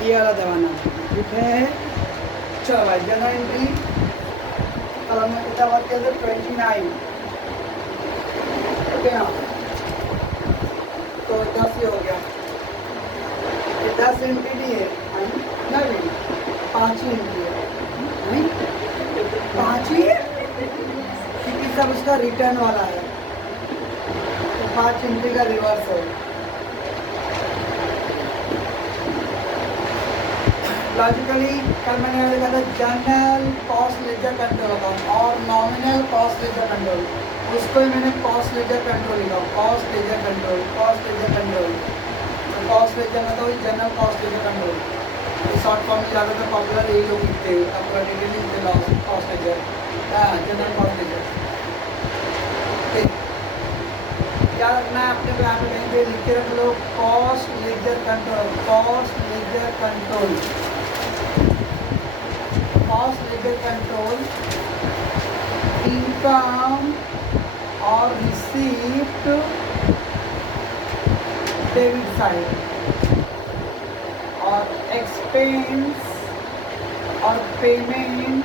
ये वाला दबाना, ठीक है। चलो भाई, जनरल एंट्री कलम में कितना बात किया था, 29, ओके ना। तो 10 ही हो गया, ये 10 एंटिटी है नहीं, 5 ही एंट्री है नहीं, 5 ही है क्योंकि सब उसका रिटर्न वाला है, तो 5 एंट्री का रिवर्स है। लॉजिकली कल मैंने देखा था general cost ledger control account और नॉमिनल कॉस्ट लेजर कंट्रोल, उसको ही मैंने कॉस्ट लेजर कंट्रोल लिखा, cost ledger control, cost ledger control. तो कॉस्ट लेजर में तो general cost ledger control short form में ज़्यादातर पॉपुलर यही लोग लिखते हैं, आपका detailing cost ledger, general cost ledger. क्या रखना है अपने यहाँ पे कहीं पे लिख के रख लो, cost ledger control, cost ledger control, cost ledger control, income और रिसीप्ट डेबिट साइड और एक्सपेंस और पेमेंट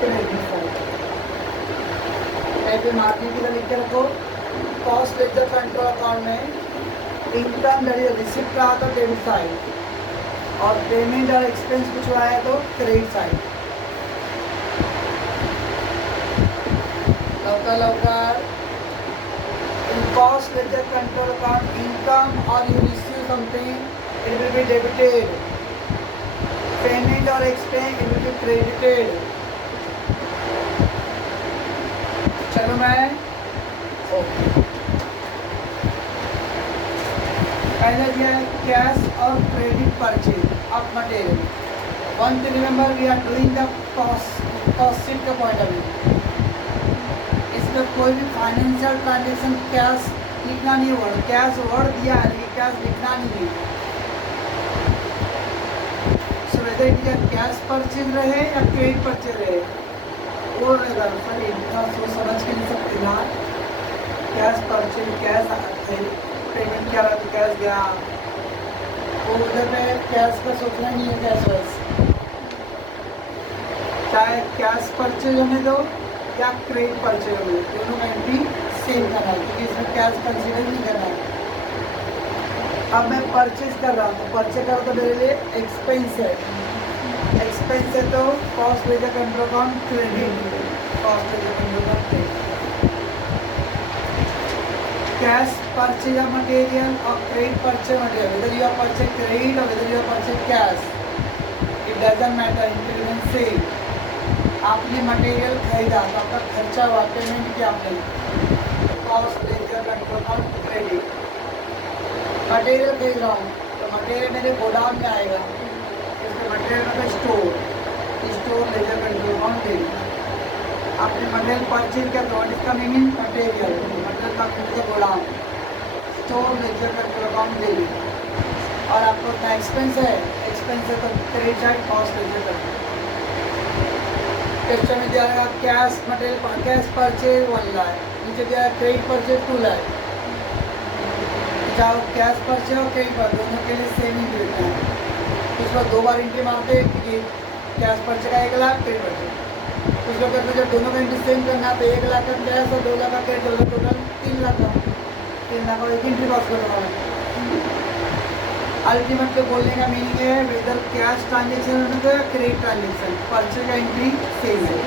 क्रेडिट साइड। ऐसे मार्जिन की लिख के रखो। कॉस्ट लेजर कंट्रोल अकाउंट में इनकम रिसिप्ट रहा तो डेबिट साइड और पेमेंट और एक्सपेंस कुछ आया तो क्रेडिट साइड। लवकर in cost ledger control account income और you receive something it will be debited, payment और expense it will be credited. चलो मैं पहले दिया है कैश और credit purchase of material. One two remember we are doing the cost sheet का point of view. इसमें कोई भी फाइनेंशियल ट्रांजेक्शन कैश लिखना नहीं होगा, कैश वर्ड दिया है लेकिन कैश लिखना नहीं है। So whether it is cash purchase रहे या क्रेडिट परचेज रहे वो रहेगा। सॉरी इतना सोच समझ के नहीं सकते ना, कैश परचेज कैश पेमेंट क्या रहा तो कैश गया, वो उधर पे कैश का सोचना नहीं है। कैश वाइज चाहे कैश परचेज होने दो या क्रेडिट परचेज होने दो, दोनों का एंट्री सेम करना है क्योंकि इसमें कैश कंसीडर नहीं करना है। अब मैं परचेज कर रहा हूँ तो परचेज करो तो मेरे लिए एक्सपेंस है, एक्सपेंस है तो cost ledger control account credit, cost ledger control account credit. Cash purchase of material और credit purchase material, whether you are purchase credit or whether you are purchase cash, it doesn't matter, it will same। आपने material खरीदा तो आपका खर्चा हुआ, payment किया आपने, cost ledger control account credit. Material खरीद रहा हूँ तो मटेरियल मेरे गोदाम में आएगा, इसमें मटेरियल मतलब store ledger control account credit. आपने मटेरियल परचेज किया तो what is coming in material, material का मतलब गोदाम, store ledger control account debit. और आपको उतना एक्सपेंस है तो credit side cost ledger control. Question में दिया रहेगा cash material cash purchase 1 lakh, नीचे दिया क्रेडिट परचेज 2 लाख। चाहे कैश परचेज और क्रेडिट पर दोनों के लिए सेम ही देते हैं। कुछ लोग 2 बार एंट्री मारते हैं कि कैश परचेज का 1 लाख, क्रेडिट परचेज। कुछ लोग कहते हैं जब दोनों का एंट्री सेम करना है तो 1 लाख का कैश और 2 लाख का क्रेडिट, टोटल 3 लाख का, 3 लाख और एक एंट्री पास करना है। अल्टीमेट के बोलने का मीनिंग है वेदर कैश ट्रांजेक्शन होने तो क्रेडिट ट्रांजेक्शन, परचेज का एंट्री सेम है।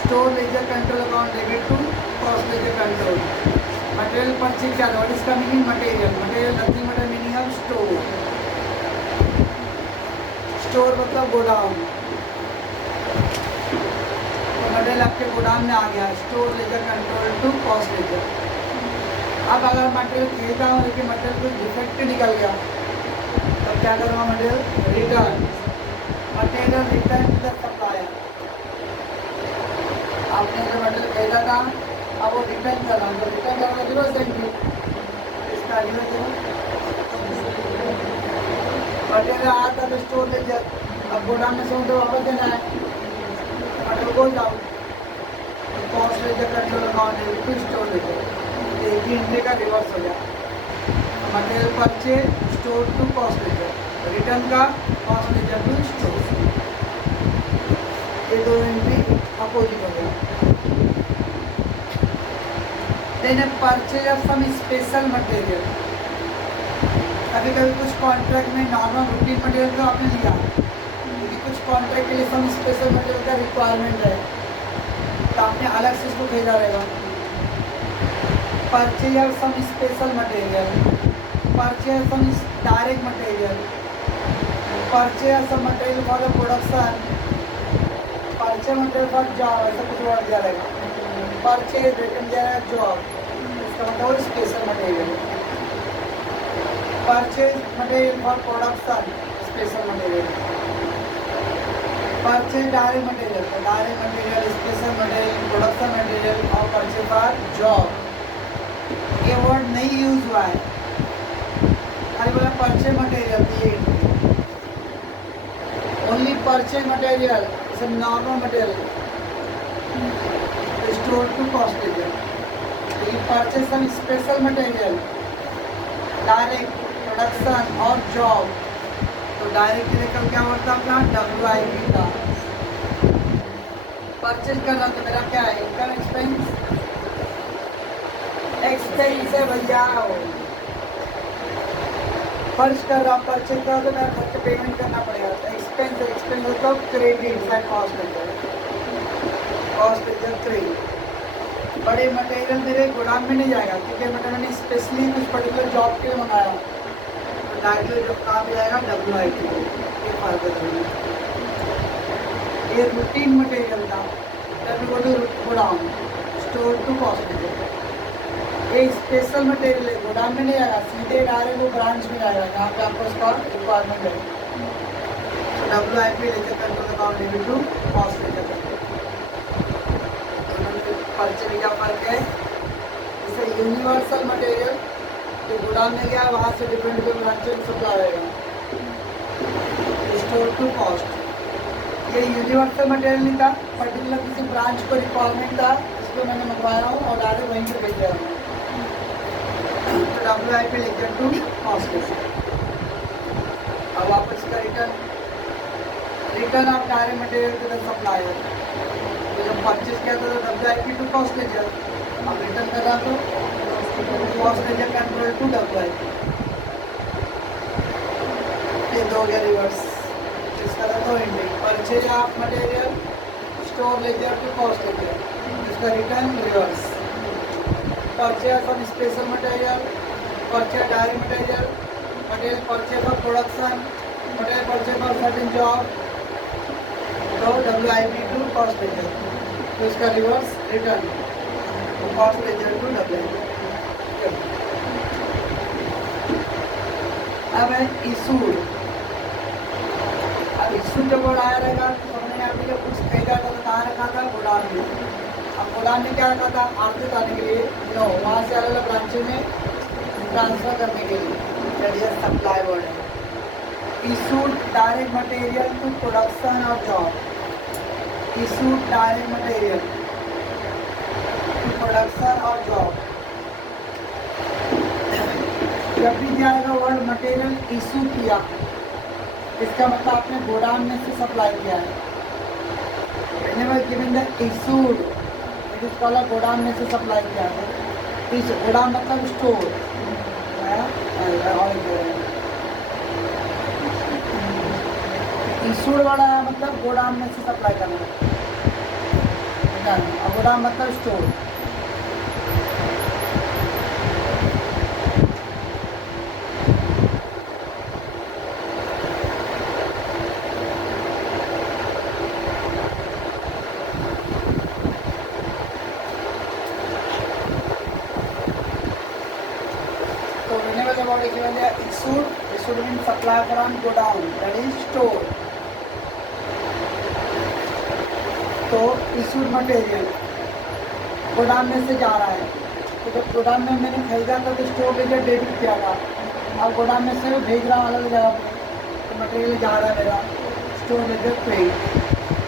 Store ledger control account debit to cost ledger control. Material purchase क्या, what is coming in material, material nothing but meaning of store. Store मतलब godown, तो material आपके गोदाम में आ गया, store ledger control to cost ledger. अब अगर मटेरियल खरीदा हूँ लेकिन मटेरियल कोई डिफेक्ट निकल गया तो क्या करूँगा, material return, material return to the supplier. आपने जो मटेरियल खरीदा था अब वो रिटर्न कर रहा हूँ, तो रिटर्न करूँगा रिवर्स एंट्री, इसका रिवर्स मटेरियल आया था तो स्टोर लेजर, अब गोदाम में से तो वापस देना है, मटेरियल गोल जाओ तो कॉस्ट लेजर कंट्रोल अकाउंट है टू स्टोर लेजर, एक ही एंट्री का रिवर्स हो गया। Material purchase store to cost ledger, return का कॉस्ट लेजर टू स्टोर, ये दो एंट्री अपोजिट हो गया। Then purchase of some special material, कभी कभी कुछ कॉन्ट्रैक्ट में नॉर्मल रूटीन मटेरियल तो आपने लिया, क्योंकि कुछ कॉन्ट्रैक्ट के लिए सम स्पेशल मटेरियल का रिक्वायरमेंट है तो आपने अलग से इसको भेजा रहेगा। Purchase of some special material, purchase of some direct material, purchase of some material for the production, purchase material for job, ऐसा कुछ वर्ड दिया रहेगा। परचेज रिटर्न दिया रहेगा जॉब, इसका मतलब special material. Purchase material for production, special material. Purchase direct material, direct material, special material, production material और purchase for job. ये वर्ड नहीं यूज हुआ है, खाली बोला परचेज मटेरियल, ये only purchase material, it's normal material store to cost ledger. लेकिन purchase some special material, direct, production और जॉब, तो डायरेक्ट के लिए क्या होता है अपना WIP था। परचेज कर रहा तो मेरा क्या है, इनकम एक्सपेंस, एक्सपेंस है भैया। खर्च कर रहा, परचेज कर रहा तो मेरा खर्च पेमेंट करना पड़ेगा। एक्सपेंस, एक्सपेंस होता है credit by cost ledger, cost ledger credit. बड़े मटेरियल मेरे गोदाम में नहीं जाएगा, क्योंकि मैंने स्पेशली कुछ पर्टिकुलर जॉब के लिए मंगाया, तो डायरेक्टली जब काम भी आएगा WIP, ये फायदा है। ये रूटीन मटेरियल था, godown store to cost ledger. ये स्पेशल मटेरियल है, गोदाम में नहीं आएगा, सीधे डायरेक्ट वो ब्रांच में आएगा जहाँ पे आपको उसका रिक्वायरमेंट है। तो WIP ledger control account debit to cost ledger purchase में क्या फर्क है। जैसे यूनिवर्सल मटेरियल जो गोदाम में गया वहाँ से डिफरेंट ब्रांच में सप्लाई होगा, स्टोर टू कॉस्ट। ये यूनिवर्सल मटेरियल नहीं था, पर्टिकुलर किसी ब्रांच को रिक्वायरमेंट था, इसको मैंने मंगवाया हूँ और डायरेक्ट वहीं से भेज रहा हूँ, तो WIP लेकर टू कॉस्ट लेकर। अब वापस का return, return of direct material to the supplier. तो जब परचेज किया था तो WIP टू कॉस्ट लेजर, अब रिटर्न कर रहा तो cost ledger control to WIP। ये दो गया रिवर्स, इसका दो entry, purchase of material store ledger to cost ledger, इसका return reverse. Purchase of special material, purchase direct material, material purchase for production, material purchase for certain job, तो WIP to cost laser, तो इसका reverse return cost ledger to WIP। अब है issued. अब issued जब word आया रहेगा तो हमने यहाँ पे कुछ खरीदा था तो कहाँ रखा था, गोदाम में। अब गोदाम में क्या रखा था, आर्थिक आने के लिए, नो, वहाँ से अलग अलग ब्रांचों में ट्रांसफर करने के लिए, दैट इज सप्लाई वर्ड है। Issued direct material to production और job, issued direct material to production और जॉब। जब भी जाएगा वर्ड मटेरियल इशू किया, इसका मतलब आपने गोदाम में से सप्लाई किया है। whenever given the issued, it is called गोदाम में से सप्लाई किया है। इस गोदाम मतलब स्टोर, इशूड वाला मतलब गोदाम में से सप्लाई करना, और गोदाम मतलब store. Issued means supply from godown, that is store. तो issued material गोदाम में से जा रहा है, तो जब गोदाम में मैंने खरीदा था तो स्टोर लेजर डेबिट किया था, अब गोदाम में से भेज रहा हूँ अलग जगह पे, तो मटेरियल जा रहा है मेरा स्टोर लेजर क्रेडिट।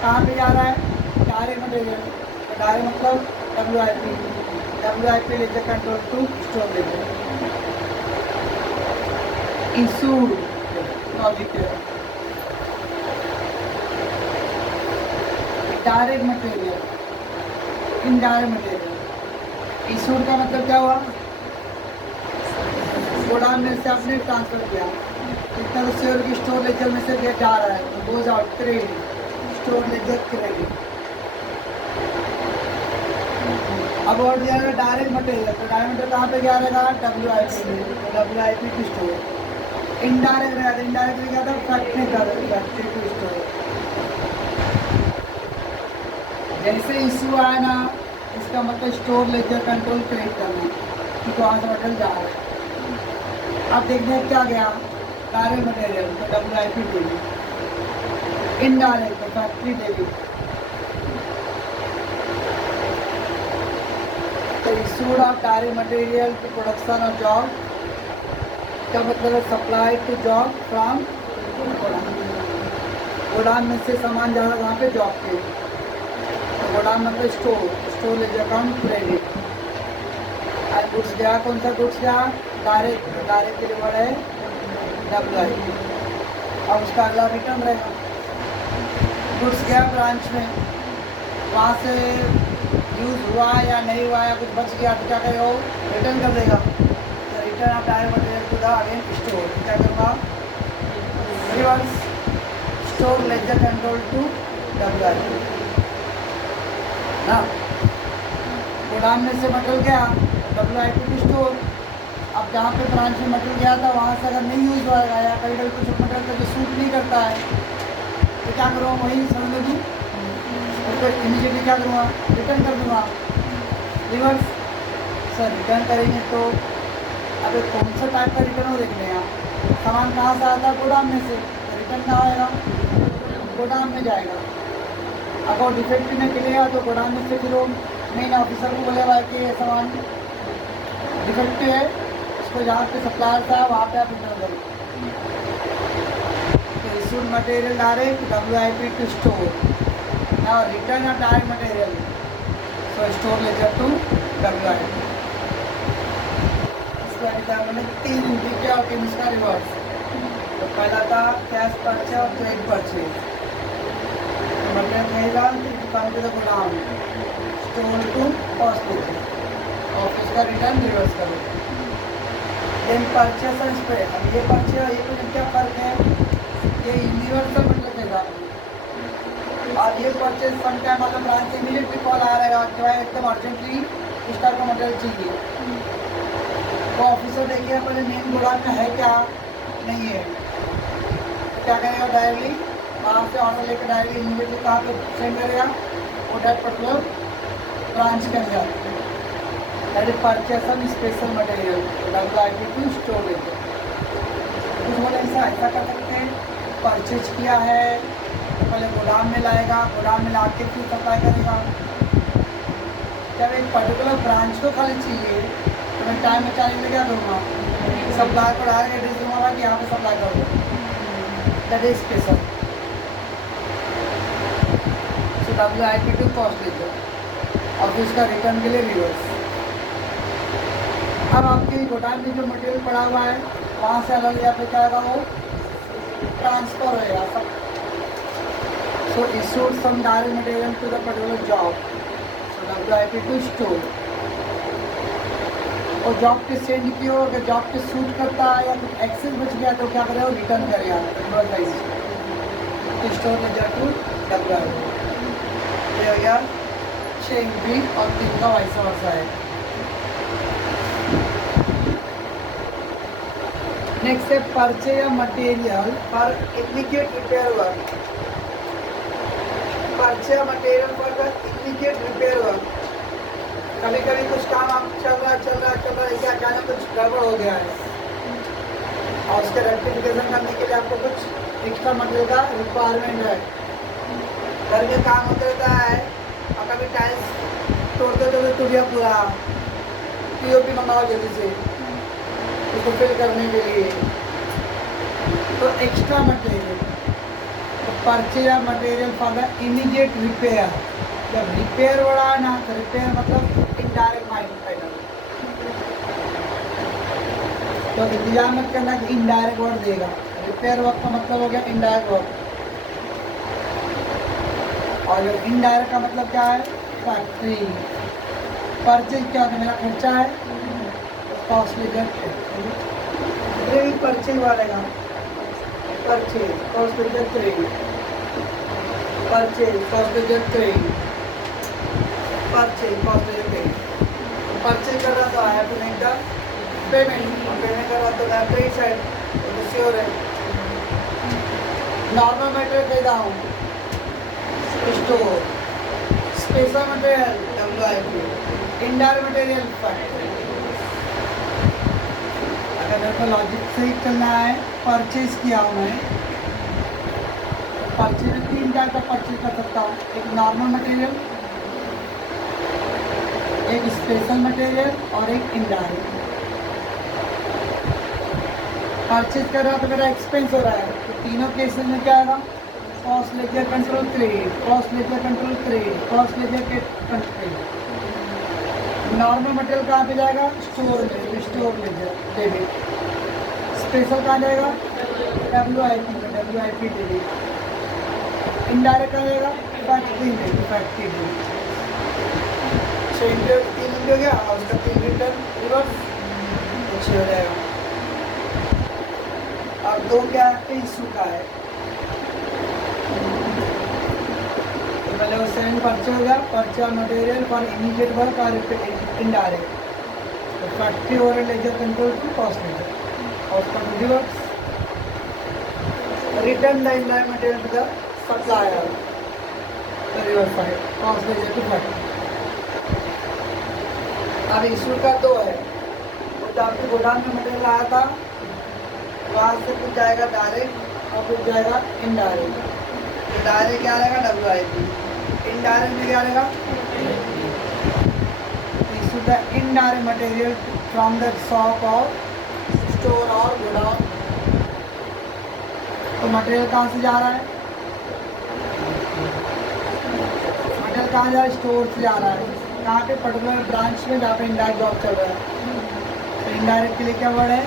कहाँ पे जा रहा है, डायरेक्ट मटेरियल, तो डायरेक्ट मतलब WIP ledger control to store ledger. issued logic है direct material indirect material issued का मतलब क्या हुआ गोदाम में से आपने ट्रांसफर किया इतना तो शेयर की स्टोर लेजर में से जा रहा है तो goes out credit store laser credit अब और दिया है डायरेक्ट मटेरियल तो डायरेक्ट मटेरियल कहाँ पे गया रहेगा WIP टू स्टोर इनडायरेक्ट रहेगा इनडायरेक्ट में क्या था फैक्ट्री टू स्टोर जैसे इशू आया ना इसका मतलब स्टोर लेजर कंट्रोल क्रिएट करना कि वहाँ से मटेरियल जा रहा है अब देखते हैं क्या गया डायरेक्ट मटेरियल तो WIP डेबिट इनडायरेक्ट तो फैक्ट्री डेबिट तो issued of direct material to production और जॉब का मतलब है सप्लाई टू जॉब फ्रॉम गोदाम में से सामान जा रहा है वहाँ पे जॉब पे तो गोदाम मतलब स्टोर लेजर अकाउंट क्रेडिट और गुड्स गया कौन सा गुड्स गया डायरेक्ट डिलीवर है WIP अब उसका अगला रिटर्न रहेगा गुड्स गया ब्रांच में वहाँ से यूज़ हुआ या नहीं हुआ या कुछ बच गया तो क्या करेगा वो रिटर्न कर देगा तो रिटर्न आप direct material to the again store क्या करूँगा reverse store ledger control to WIP ना गोदाम में से मटेरियल गया WIP टू स्टोर अब जहाँ पे ब्रांच में मटेरियल गया था वहाँ से अगर नहीं यूज़ होगा या कभी कभी कुछ मटेरियल का जो सूट नहीं करता है तो क्या करूँगा वही समझ लो उसको इमीडिएटली क्या करूँगा रिटर्न कर दूँगा रिवर्स सर रिटर्न करेंगे तो अब कौन सा टाइप का रिटर्न हो देखने यहाँ सामान कहाँ से आता है गोदाम में से तो रिटर्न कहाँ होएगा गोदाम में जाएगा अगर डिफेक्टिव में निकलेगा तो गोदाम में से फिर वो मेन ऑफिसर को बोलेगा कि ये सामान डिफेक्टिव है इसको जहाँ पे सप्लायर था वहाँ पे आप रिटर्न करो तो issued material direct WIP to store now return of direct material so store ledger to WIP इसका एग्जाम्पल है 3 डीके और 3 इसका रिवर्स तो पहला था कैश परचेज और ट्रेड परचेज मटेरियल खरीदा दुकान पे गोदाम स्टोर टू कॉस्ट लेजर और इसका रिटर्न रिवर्स करो देन परचेज और स्प्रे अब ये परचेज और ये में क्या फर्क है ये यूनिवर्सल मतलब देगा और ये परचेज फंड टाइम मतलब ब्रांच से इमीडिएटली कॉल आ रहेगा कि भाई एकदम अर्जेंटली इस टाइप का मटेरियल चाहिए तो ऑफिसर देखिए पहले मेन गोदाम में है क्या नहीं है क्या करेगा डायरेक्टली वहाँ से ऑर्डर लेकर डायरेक्टली इमीडिएटली कहाँ पे सेंड करेगा वो डेट पर्टिकुलर ब्रांच के अंदर that is purchase of special material WIP to store लेकर कुछ बोले ऐसा कर सकते हैं परचेज किया है तो पहले गोदाम में लाएगा गोदाम में ला के फिर सप्लाई करेगा जब एक पर्टिकुलर ब्रांच को खाली चाहिए तो मैं टाइम में चाहिए क्या करूँगा सप्लाई को डायरेक्ट एड्रेस दूँगा कि यहाँ पे सप्लाई कर दो that is special so WIP to cost ledger और फिर उसका रिटर्न के लिए रिवर्स अब आपके गोदाम में जो मटेरियल पड़ा हुआ है वहाँ से अलग यहाँ पे क्या होगा वो ट्रांसफ़र होएगा सब so issued some direct material to the particular job so WIP to store और जॉब पे सेंड किया हो अगर जॉब पे सूट करता है या कुछ एक्सेस बच गया तो क्या करेगा रिटर्न करेगा तो स्टोर लेजर टू WIP ये हो गया 6 भी और 3 का वैसा वैसा है नेक्स्ट है परचेज या material for immediate repair work purchase material पर इमीडिएट रिपेयर वर्क कभी कभी कुछ काम आप चल रहा है ऐसे अचानक कुछ गड़बड़ हो गया है और उसके रेक्टिफिकेशन करने के लिए आपको कुछ एक्स्ट्रा मटेरियल का रिक्वायरमेंट है घर में काम होता रहता है और कभी टाइल्स तोड़ते तो टूट गया पूरा POP मंगाओ जल्दी से उसको फिल करने के लिए तो extra material purchase of material for the immediate repair जब रिपेयर हो रहा है ना तो रिपेयर मतलब इनडायरेक्ट आइटम तो इंतजार मत करना कि इनडायरेक्ट वर्क देगा। रिपेयर वर्क का मतलब हो गया इनडायरेक्ट वर्क, और इनडायरेक्ट का मतलब क्या है, फैक्ट्री। परचेज क्या होता है, मेरा खर्चा है, कॉस्ट लेजर क्रेडिट, परचेज वाले का purchase cost ledger credit, purchase cost ledger credit, purchase cost ledger credit. Purchase कर रहा तो I have to make the payment, और पेमेंट कर रहा तो मैं क्रेडिट साइड, तो श्योर है। नॉर्मल मटेरियल खरीदा हूँ, store, special material WIP, indirect material factory. अगर मेरे को लॉजिक से ही चलना है, परचेज किया हूँ मैं, परचेज में 3 टाइप का परचेज कर सकता हूँ, एक नॉर्मल मटेरियल, एक स्पेशल मटेरियल और एक इनडायरेक्ट। परचेज कर रहा तो मेरा एक्सपेंस हो रहा है, तो तीनों केसेस में क्या आएगा, cost ledger control credit, cost ledger control credit, cost ledger के कंट्रोल। नॉर्मल मटेरियल कहाँ पे जाएगा, स्टोर में, स्टोर लेजर डेबिट। स्पेशल कहाँ जाएगा, WIP में, WIP डेबिट। इनडायरेक्ट कहाँ जाएगा, फैक्ट्री में, फैक्ट्री डेबिट। तो इंटर 3 हो गया, और उसका 3 रिटर्न रिवर्स, कुछ हो जाएगा। अब 2 क्या है, इशू का है, तो पहले वो 7 परचेज हो गया, purchase material for immediate work और इनडायरेक्ट, तो factory overhead ledger control to cost ledger, cost control reverse, return the indirect material to the supplier, तो reverse side, cost ledger to factory. अब इशू का 2 है, तो आपके गोदाम में मटेरियल आया था, वहाँ से कुछ जाएगा डायरेक्ट और कुछ जाएगा इनडायरेक्ट। तो डायरेक्ट क्या रहेगा, WIP, इनडायरेक्ट में क्या रहेगा, issue the indirect material from the shop और स्टोर और गोडाउन। तो मटेरियल कहाँ से जा रहा है, मटेरियल कहाँ जा रहा है, स्टोर से जा रहा है, कहाँ पे, पर्टिकुलर ब्रांच में जहाँ पे इनडायरेक्ट जॉब चल रहा है। तो इनडायरेक्ट के लिए क्या वर्ड है,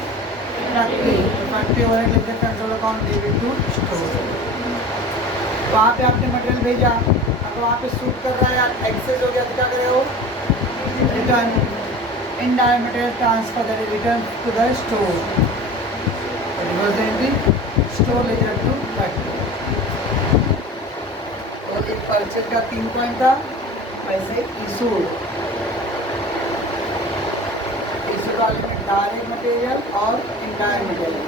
factory, factory overhead ledger control account debit to store. वहाँ पे आपने मटेरियल भेजा, अगर वहाँ पे शूट कर रहा है, एक्सेस हो गया तो क्या करे, वो return indirect material transfer, that is return to the store, reverse entry, store ledger to factory. तो एक परचेज का 3 पॉइंट था, ऐसे इशू वाले में डायरेक्ट मटेरियल और इनडायरेक्ट मटेरियल।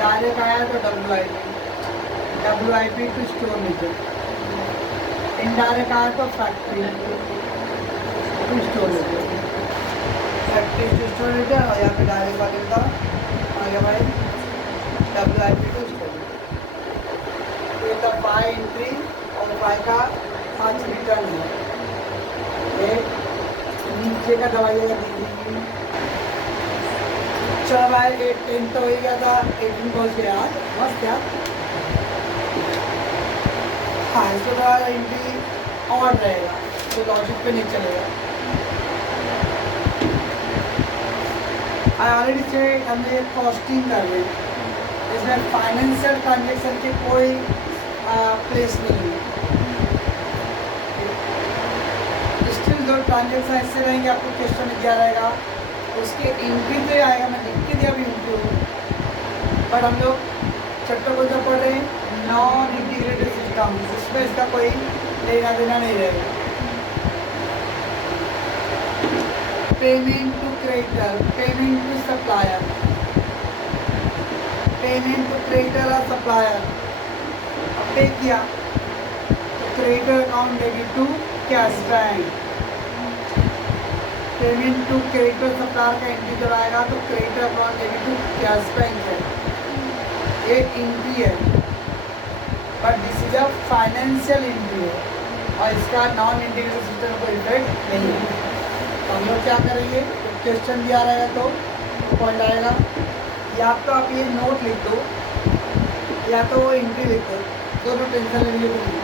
डायरेक्ट आया तो WIP to store ledger, indirect आया तो factory to store ledger, factory to store ledger, और यहाँ पे डायरेक्ट वाले का आ गया भाई WIP टू स्टोर। ये तो बाय एंट्री और बाय का 5 रिटर्न है, एक नीचे का दवाइएगा दीजिए। चलो भाई 10 तो हो ही गया था, 18 पहुँच गया, मस्त यार। हाँ, इसको थोड़ा एंट्री और रहेगा, तो लॉजिक पे नहीं चलेगा। आई ऑलरेडी से हमने कॉस्टिंग कर ली, इसमें फाइनेंशियल ट्रांजेक्शन की कोई प्लेस नहीं है। जो ट्रांजेक्शन ऐसे रहेंगे, आपको क्वेश्चन दिया रहेगा, उसके एंट्री पे आएगा, मैं लिख के दिया भी एंट्री, बट हम लोग चैप्टर को जब पढ़ रहे हैं नॉन इंटीग्रेटेड सिस्टम, उसमें इसका कोई लेना देना नहीं रहेगा। Payment to creditor, payment to supplier, payment to creditor और सप्लायर, अब पे किया तो creditor account debit to cash bank, payment to creditor supplier का एंट्री जब आएगा तो creditor account debit to cash bank है, ये एंट्री है, but this is a financial entry है, और इसका नॉन इंटीग्रेटेड सिस्टम को इफेक्ट नहीं है। तो हम लोग क्या करेंगे, क्वेश्चन दिया रहेगा तो पॉइंट आएगा, या तो आप ये नोट लिख दो या तो वो एंट्री लिख दो, दोनों टेंशन लेने को नहीं।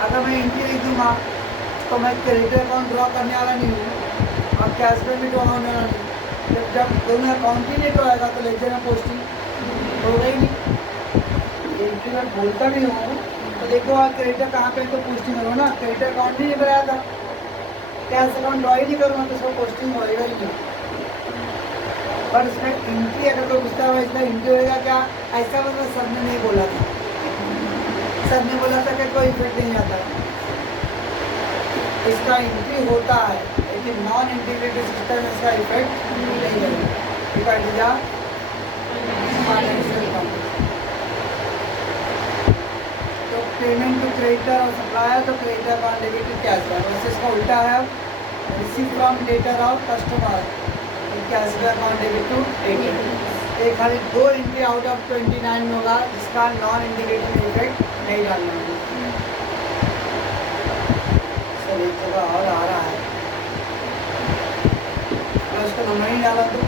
अगर मैं एंट्री लिख दूँगा तो मैं क्रेडिट अकाउंट ड्रॉ करने वाला नहीं हूँ और कैश में भी ड्रॉ होने वाला नहीं। जब दोनों अकाउंट ही नहीं होएगा तो लेजर में पोस्टिंग होगा ही नहीं। एंट्री में बोलता भी हूँ तो देखो आप क्रेडिटर कहाँ पे तो पोस्टिंग करो ना, क्रेडिटर अकाउंट ही नहीं बनाया था, कैश अकाउंट ड्रॉ ही नहीं करूँगा तो उसको पोस्टिंग होएगा ही नहीं। पर उसमें एंट्री अगर कोई पूछता है इसमें एंट्री होएगा क्या, ऐसा मतलब सर ने नहीं बोला था, सर ने बोला था कि कोई इफेक्ट नहीं आता, इसका एंट्री होता है लेकिन नॉन इंटीग्रेटेड सिस्टम में इसका इफेक्ट नहीं लगेगा। तो पेमेंट टू क्रेडिटर और सप्लायर, तो creditor account debit to cash है, वैसे इसका उल्टा है receive from debtor of customer cash account debit to debtor. एक खाली 2 एंट्री आउट ऑफ 29 में होगा जिसका नॉन इंडिकेटिंग इफेक्ट नहीं डालना है। सर एक जगह और आ रहा है, मैं उसका नंबर नहीं डाला तो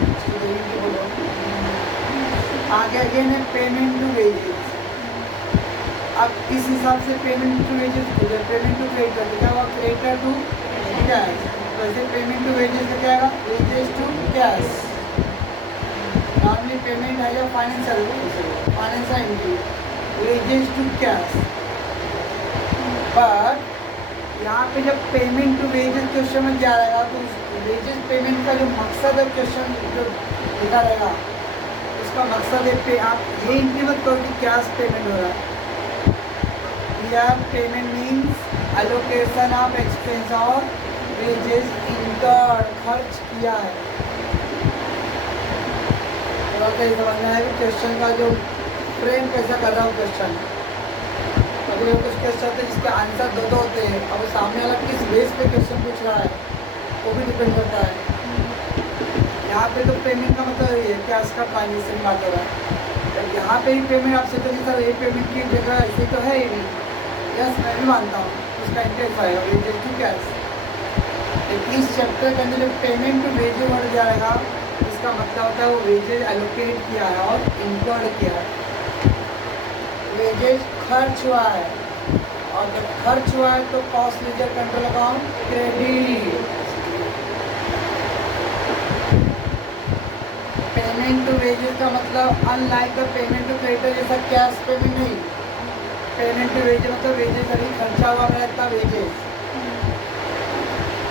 बोलो। आगे अगेन है पेमेंट टू वेजेस। अब किस हिसाब से payment to wages, payment to creditor तो क्या हुआ, क्रेडिटर टू कैश, वैसे पेमेंट टू वेजेस का क्या होगा, wages to cash. Normally payment है या financial entry, wages to cash. But यहाँ पे जब पेमेंट टू वेजेस क्वेश्चन में क्या रहेगा तो वेजेस पेमेंट का जो मकसद है क्वेश्चन जो लिखा रहेगा उसका मकसद है पे आप ये एंट्री मत करो कि कैश पेमेंट हो रहा है। Payment means allocation of expense और वेजेस इनकर्ड, खर्च किया है। थोड़ा सा ये समझना है कि क्वेश्चन का जो फ्रेम कैसा कर रहा हूँ क्वेश्चन। अगर कुछ क्वेश्चन होते हैं जिसके आंसर दो होते हैं, अब सामने वाला किस बेस पे क्वेश्चन पूछ रहा है वो भी डिपेंड करता है। यहाँ पे तो पेमेंट का मतलब ये है कैश का ट्रांजेक्शन बात हो रहा है। यहाँ पे ही पेमेंट आपसे तो नहीं सर ये पेमेंट की जगह ऐसे तो है ही नहीं, यस मैं भी मानता हूँ उसका इंटरेस्ट आएगा वेजेस टू कैश। लेकिन इस चैप्टर के अंदर जो पेमेंट टू वेजेस वर्ड दिया रहेगा इसका मतलब होता है वो वेजेस एलोकेट किया है और इनकर्ड किया है। वेजेस खर्च हुआ है और जब खर्च हुआ है तो cost ledger control account credit. Payment to wages का मतलब unlike the payment to creditor जैसा कैश पेमेंट नहीं, पेमेंट टू वेजेस मतलब वेजेस अभी खर्चा हुआ मेरा इतना वेजेस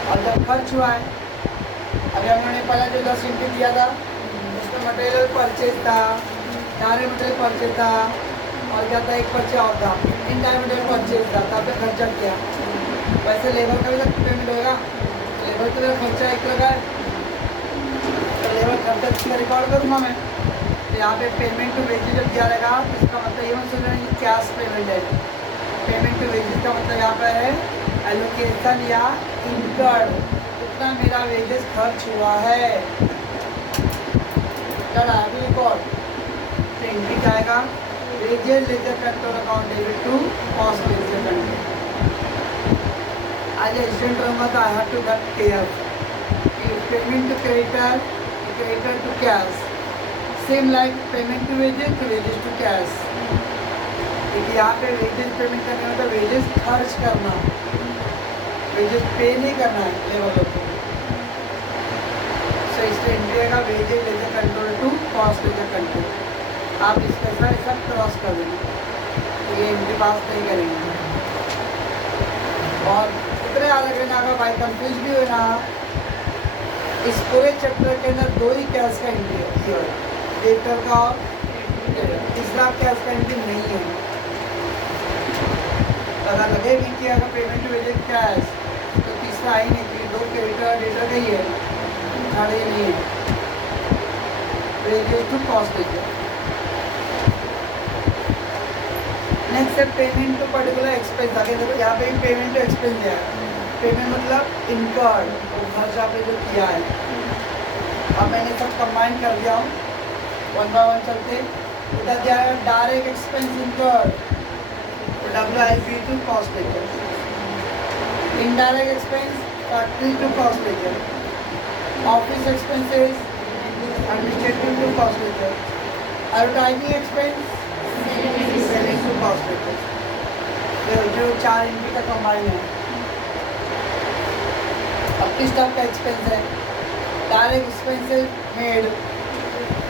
और जब खर्च हुआ है अभी हमने पहले जो 10 एंट्री दिया था उसमें मटेरियल परचेज था, डायरेक्ट मटेरियल परचेज था और क्या था एक परचेज और था, इनडायरेक्ट मटेरियल परचेज था, तब पे खर्चा किया। वैसे लेबर का भी तो पेमेंट होगा, लेबर तो मेरा खर्चा एक लगा है तो लेबर खर्चा रिकॉर्ड करूँगा मैं। तो यहाँ पे पेमेंट टू वेजेस जब दिया रहेगा तो इसका मतलब ये मत सोच रहे हैं कैश पेमेंट है। पेमेंट टू वेजेस का मतलब यहाँ पर है एलोकेशन या इनकर्ड, कितना मेरा वेजेस खर्च हुआ है चला अभी रिकॉर्ड। तो एंट्री जाएगा wages ledger control account debit to cost ledger control. आज एजेंट रहूँगा तो I have to get care कि payment to creditor, creditor to cash same like payment to wages to cash. क्योंकि यहाँ पे वेजेस पेमेंट करने में तो वेजेस खर्च करना, वेजेस पे नहीं करना है लेवल को। सो इसलिए इंडिया का wages ledger control to cost ledger control आप इसके साथ सब क्रॉस कर देंगे तो ये इनके पास नहीं करेंगे। और इतने याद रखना अगर भाई कंफ्यूज भी हो ना, इस पूरे चैप्टर के अंदर 2 ही कैश का एंट्री है, क्रेडिटर का और तीसरा कैश का एंट्री नहीं है। अगर लगे भी कि अगर पेमेंट वेजेस कैश तो तीसरा ही नहीं, क्योंकि 2 क्रेडिटर डेटर का ही है, साढ़े नहीं है wages to cost ledger. Next है पेमेंट टू पर्टिकुलर एक्सपेंस। आगे देखो यहाँ पे भी पेमेंट टू एक्सपेंस दिया है, पेमेंट मतलब इनकर्ड और खर्च आपने जो किया है। अब मैंने सब कंबाइन कर दिया हूँ, 1 बाय 1 चलते। इधर दिया है direct expense incurred WIP to cost ledger, indirect expense factory to cost ledger, office expenses administrative to cost ledger, advertising expense selling to cost ledger. जो 4 एंट्री का कंबाइन है। अब किस टाइप का एक्सपेंस है, direct expensive made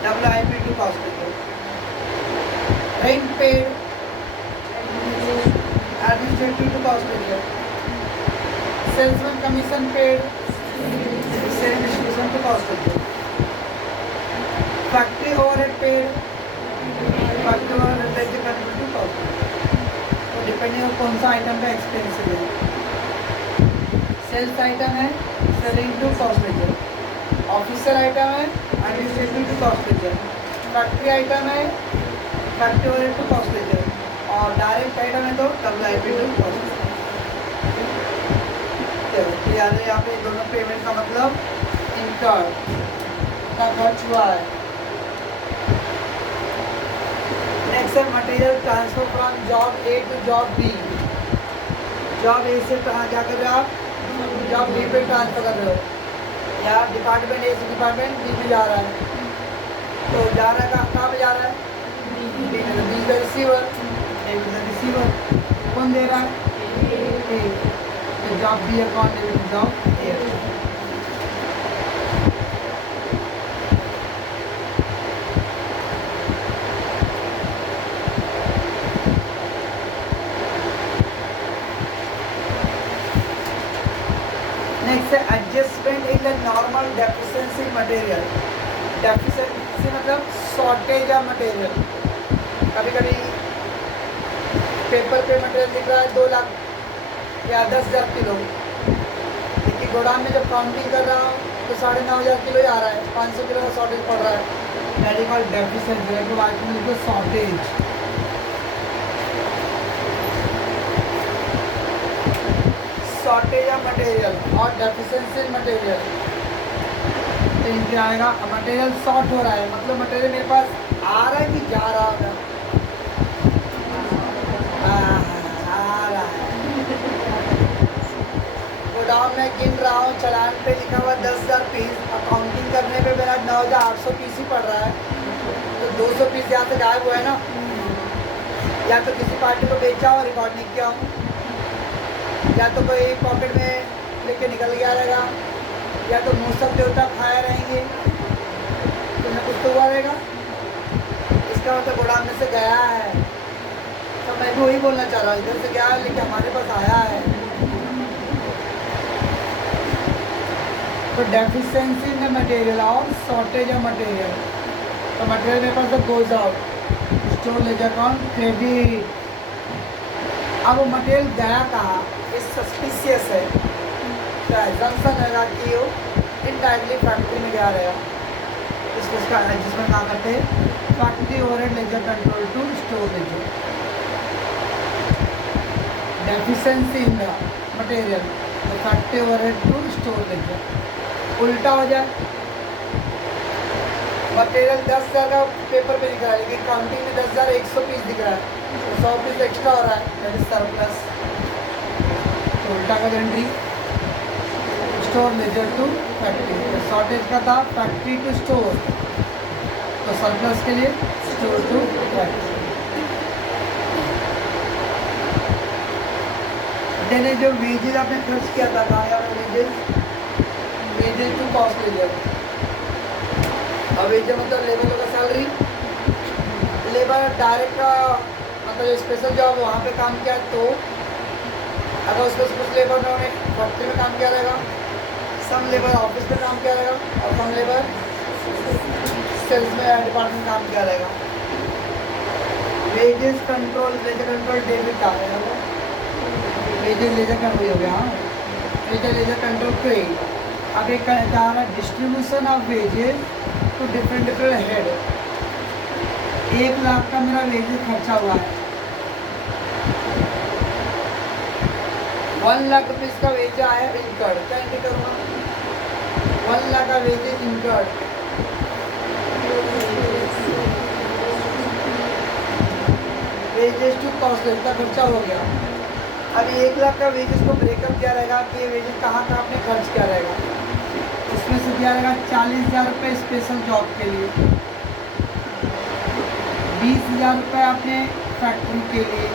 WIP2 cost ledger. Rent paid administrative to cost ledger. Salesman commission paid sale distribution to cost ledger. Factory overhead paid factory overhead ledger contribute to cost. तो depending on कौन सा item का expensive है। Sales item है selling to cost ledger. Official item है administrative to cost ledger. Factory item है factory overhead to cost ledger. और direct item है तो WIP टू कॉस्ट। याद है यहाँ पे दोनों पेमेंट का मतलब इनकर्ड का खर्च हुआ है। नेक्स्ट है material transfer from job A to job B। Job A से कहाँ क्या कर रहे हो आप, जॉब B पे ट्रांसफर कर रहे हो, या डिपार्टमेंट A से डिपार्टमेंट B में जा रहा है। तो जा रहा है कहाँ पे जा रहा है, B में। B रिसीवर, A रिसीवर कौन दे रहा है, A। Job B account debit job A। Next है adjustment in the normal deficiency material. Deficiency मतलब शॉर्टेज ऑफ मटेरियल। कभी कभी पेपर पे मटेरियल दिख रहा है 2 लाख या 10,000 किलो, लेकिन गोदाम में जब काउंटिंग कर रहा हूँ तो 9,500 किलो ही आ रहा है, 500 किलो का शॉर्टेज पड़ रहा है। That is called deficiency shortage. Shortage of material और डेफिशिएंसी मटेरियल। तो इनसे आएगा मटेरियल शॉर्ट हो रहा है, मतलब मटेरियल मेरे पास आ रहा है कि जा रहा है, गोदाम में गिन रहा हूँ, चालान पे लिखा हुआ 10,000 पीस, अकाउंटिंग करने पे मेरा 9,800 पीस ही पड़ रहा है। तो 200 पीस यहाँ से गायब हुआ है ना, या तो किसी पार्टी को बेचा हो, रिकॉर्ड नहीं किया हूँ, या तो कोई पॉकेट में लेके निकल गया रहेगा, या तो मूसक देवता खाए रहेंगे, तो मैं कुछ तो हुआ रहेगा। इसका मतलब गोदाम में से गया है। तो मैं भी वही बोलना चाह रहा हूँ, इधर से गया है लेकिन हमारे पास आया है। तो डेफिशिएंसी इन द मटेरियल और शॉर्टेज ऑफ मटेरियल। तो मटेरियल मेरे पास तो goes out, store ledger account credit. अब वो मटेरियल गया कहाँ, इस सस्पिशियस है, तो एग्जाम्पशन रहेगा कि वो इनडायरेक्टली फैक्ट्री में गया रहेगा। इसका एडजस्टमेंट कहाँ करते हैं, factory overhead ledger control to store ledger. Deficiency in the material तो factory overhead to store ledger. उल्टा हो जाए, मटेरियल 10,000 का पेपर पे दिख रहा है, लेकिन काउंटिंग में 10,100 पीस दिख रहा है, तो 100 पीस एक्स्ट्रा हो रहा है, दैट इज सरप्लस। तो उल्टा का entry store ledger to factory. तो शॉर्टेज का था फैक्ट्री टू स्टोर, तो सरप्लस के लिए स्टोर टू फैक्ट्री। देने जो वेजेज आपने खर्च किया था, कहाँ wages, wages to cost ledger. अब वेजेज मतलब लेबर का सैलरी, लेबर डायरेक्ट का मतलब जो स्पेशल जॉब वहाँ पे काम किया, तो अगर उसको कुछ लेबर ने फैक्ट्री में काम किया रहेगा, सम लेबर ऑफिस में काम किया रहेगा, और सम लेबर सेल्स में डिपार्टमेंट काम किया रहेगा। Wages control ledger control debit आ गया, वेजेस लेजर कंट्रोल हो गया। हाँ, वेजेस लेजर कंट्रोल क्रेडिट। अब एक कह रहा है distribution of wages to different head. 1 lakh का मेरा वेजेस खर्चा हुआ है, 1 लाख रुपीज़ का वेज आया इनकर्ड, क्या एंट्री करूँगा, 1 लाख का wages incurred. Wages to cost का खर्चा हो गया। अभी 1 लाख का वेजेस को ब्रेकअप दिया रहेगा कि ये वेजेस कहाँ कहाँ आपने खर्च किया रहेगा। इसमें से दिया रहेगा 40,000 रुपये स्पेशल जॉब के लिए, 20,000 रुपये आपने फैक्ट्री के लिए,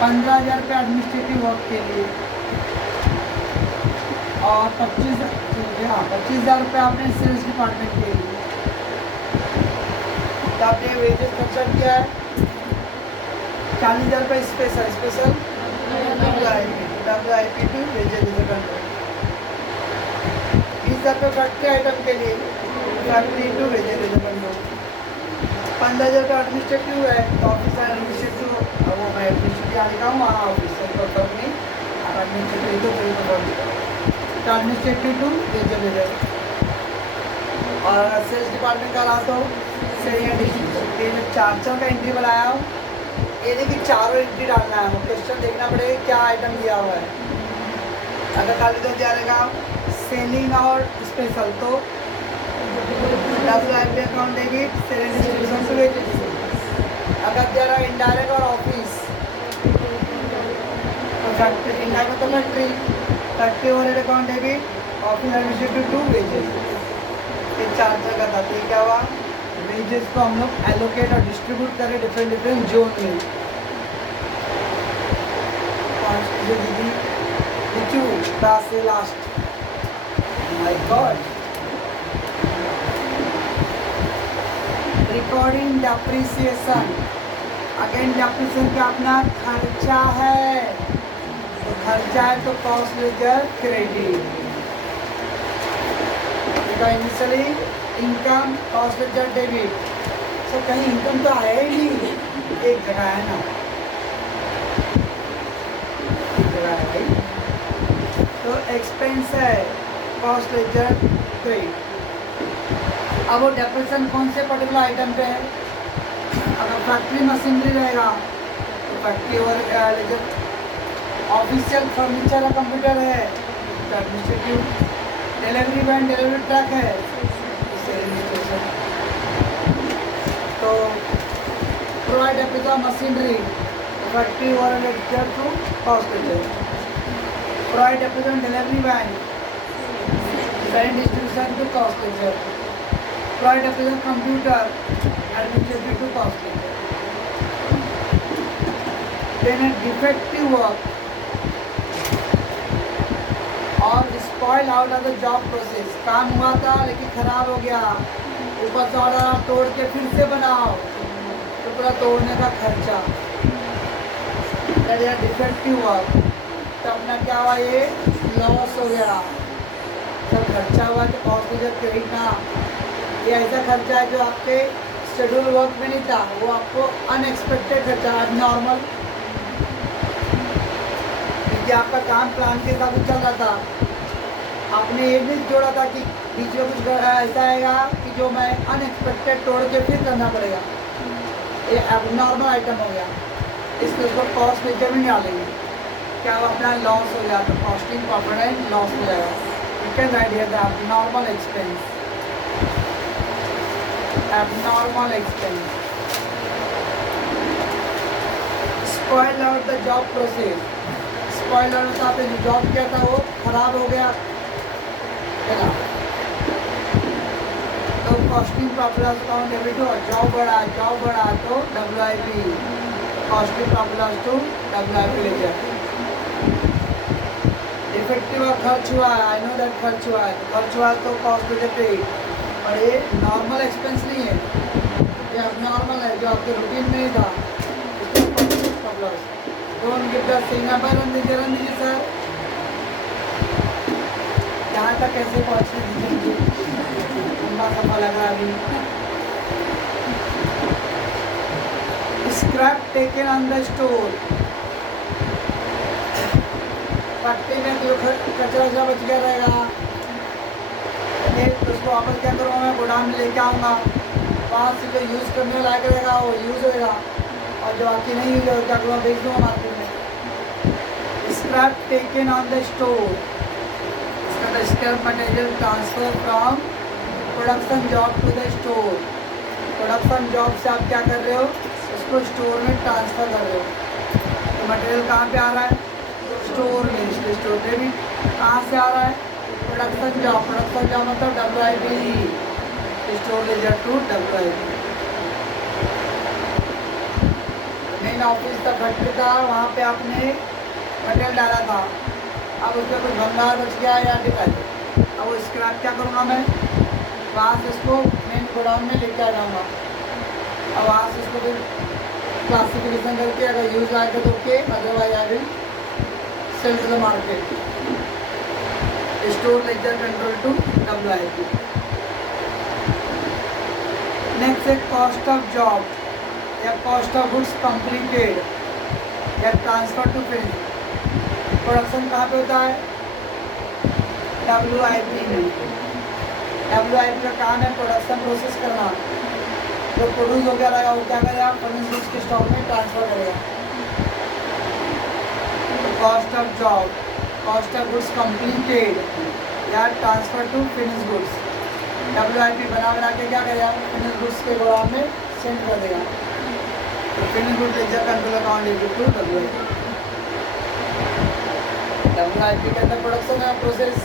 15,000 रुपये एडमिनिस्ट्रेटिव वर्क के लिए, और 25,000 रुपये आपने सेल्स डिपार्टमेंट के लिए। तो आपने वेजेस खर्चा किया है 40,000 रुपये स्पेशल WIP टू वेजेस 20,000 रुपये फैक्ट्री आइटम के लिए, फैक्ट्री टू वेजेस 15,000 रुपये एडमिनिस्ट्रेटिव है, तो ऑफिस एडमिनिस्ट्रेटिव वो मैं एडमिनिस्ट्रेटिव आने का हूँ, वहाँ ऑफिस से कंपनी एडमिनिस्ट्रेटिव तो एडमिनिस्ट्रेटिव टू वेजेस। और सेल्स डिपार्टमेंट का रहा तो सही है, ये जो 4 का एंट्री बनाया हो, ये देखिए चारों एंट्री डालना है, क्वेश्चन देखना पड़ेगा क्या आइटम दिया हुआ है। अगर खाली तो जाएगा सेलिंग और स्पेशल तो WIP अकाउंट देगी, सेलिंग डिस्ट्रीब्यूशन टू वेजेस। अगर दे रहा इनडायरेक्ट और ऑफिस तो फैक्ट्री, इनडायरेक्ट तो फैक्ट्री ओवरहेड अकाउंट देगी, ऑफिस एडमिनिस्ट्रेटिव टू वेजेस। ये 4 जगह था, तो क्या हुआ वेजेस को हम लोग एलोकेट और डिस्ट्रीब्यूट करें डिफरेंट जोन में। 5 दीदी क्लास से last, my God. Recording depreciation, again depreciation का अपना खर्चा है, तो खर्चा है तो cost ledger credit. Initially income cost ledger debit. So कहीं इनकम तो आया ही नहीं, एक जगह है ना, एक जगह है भाई, तो एक्सपेंस है कॉस्ट लेजर क्रेडिट। अब वो डेप्रिसिएशन कौन से पर्टिकुलर आइटम पे है? अगर फैक्ट्री मशीनरी रहेगा तो फैक्ट्री और लेजर, ऑफिशियल फर्नीचर और कंप्यूटर है तो administrative, delivery van delivery truck है तो प्रोवाइड एप्लीकेशन मशीनरी फैक्ट्री और ledger to cost ledger, provide application delivery van selling distribution to cost ledger, provide application computer administrative to cost ledger. Then defective work और spoil out of the job process, काम हुआ था लेकिन ख़राब हो गया, ऊपर से ऑर्डर तोड़ के फिर से बनाओ तो पूरा तोड़ने का खर्चा, डिफेक्टिव वर्क। तो अपना क्या हुआ, ये लॉस हो गया, सर खर्चा हुआ तो कॉस्ट लेजर क्रेडिट ना, ये ऐसा खर्चा है जो आपके शेड्यूल वर्क में नहीं था, वो आपको अनएक्सपेक्टेड खर्चा, नॉर्मल, क्योंकि आपका काम प्लान के हिसाब से चल रहा था, आपने ये भी जोड़ा था कि बीच में कुछ ऐसा आएगा कि जो मैं अनएक्सपेक्टेड तोड़ के फिर करना पड़ेगा, ये एबनॉर्मल आइटम हो गया, इसलिए उसको कॉस्ट लेजर में डालेंगे, क्या वो अपना लॉस हो गया तो कॉस्टिंग प्रॉफिट एंड लॉस हो जाएगा। You can write here the abnormal expense, abnormal expense. Spoil out the job process, spoil out होता है जो जॉब किया था वो खराब हो गया है ना, तो costing profit loss account debit हो, जॉब बढ़ा तो WIP, costing profit loss to WIP ledger. Effective और खर्च हुआ है, आई नो दैट खर्च हुआ है, तो खर्च हुआ तो कॉस्ट लेजर क्रेडिट, और ये नॉर्मल एक्सपेंस नहीं है, ये अब नॉर्मल है जो आपके रूटीन में ही था, इसको costing profit loss. Don't give the signal run दीजिए सर, यहाँ तक कैसे पहुँचे दीजिए, लंबा सफा लगा अभी। Scrap taken on the store, factory में जो कचरा बच गया रहेगा तो उसको वापस क्या करूँगा, मैं गोदाम में लेके आऊँगा, वहाँ से जो यूज़ करने लायक रहेगा वो यूज़ होएगा, और जो बाकी नहीं यूज होगा क्या करूँगा, बेच दूँगा मार्केट में। Scrap taken on the store, इसका the scrap material transfer from production job to the store, production job से आप क्या कर रहे हो, उसको स्टोर में ट्रांसफ़र कर रहे हो, तो मटेरियल कहाँ पे आ रहा है, स्टोर में, इसलिए स्टोर पे भी कहाँ से आ रहा है, प्रोडक्शन जॉब मतलब WIP, store ledger to WIP। Main office का फैक्ट्री था, वहाँ पे आपने मटेरियल डाला था, अब उसमें कुछ भंगार बच गया या डिफेक्ट, अब वो स्क्रैप क्या करूँगा मैं, वहाँ से इसको मेन गोडाउन में लेके आ जाऊँगा। अब वहाँ से इसको फिर क्लासिफिकेशन करके अगर यूज आएगा तो okay, otherwise I will sell to the market. Store ledger control to WIP। Next है कॉस्ट ऑफ जॉब या कॉस्ट ऑफ गुड्स कंप्लीटेड या ट्रांसफर टू फिनिश। प्रोडक्शन कहाँ पे होता है, WIP में। WIP का काम है प्रोडक्शन प्रोसेस करना, जो प्रोड्यूस हो गया रहेगा वो क्या करेगा, फिनिश गुड्स के स्टॉक में ट्रांसफर करेगा। Cost of job, cost of goods completed या transfer to finish goods. WIP बना के क्या करेगा, फिनिश गुड्स के गोदाम में सेंड कर देगा। तो finish good ledger control account equal to WIP। WIP के अंदर प्रोडक्शन का प्रोसेस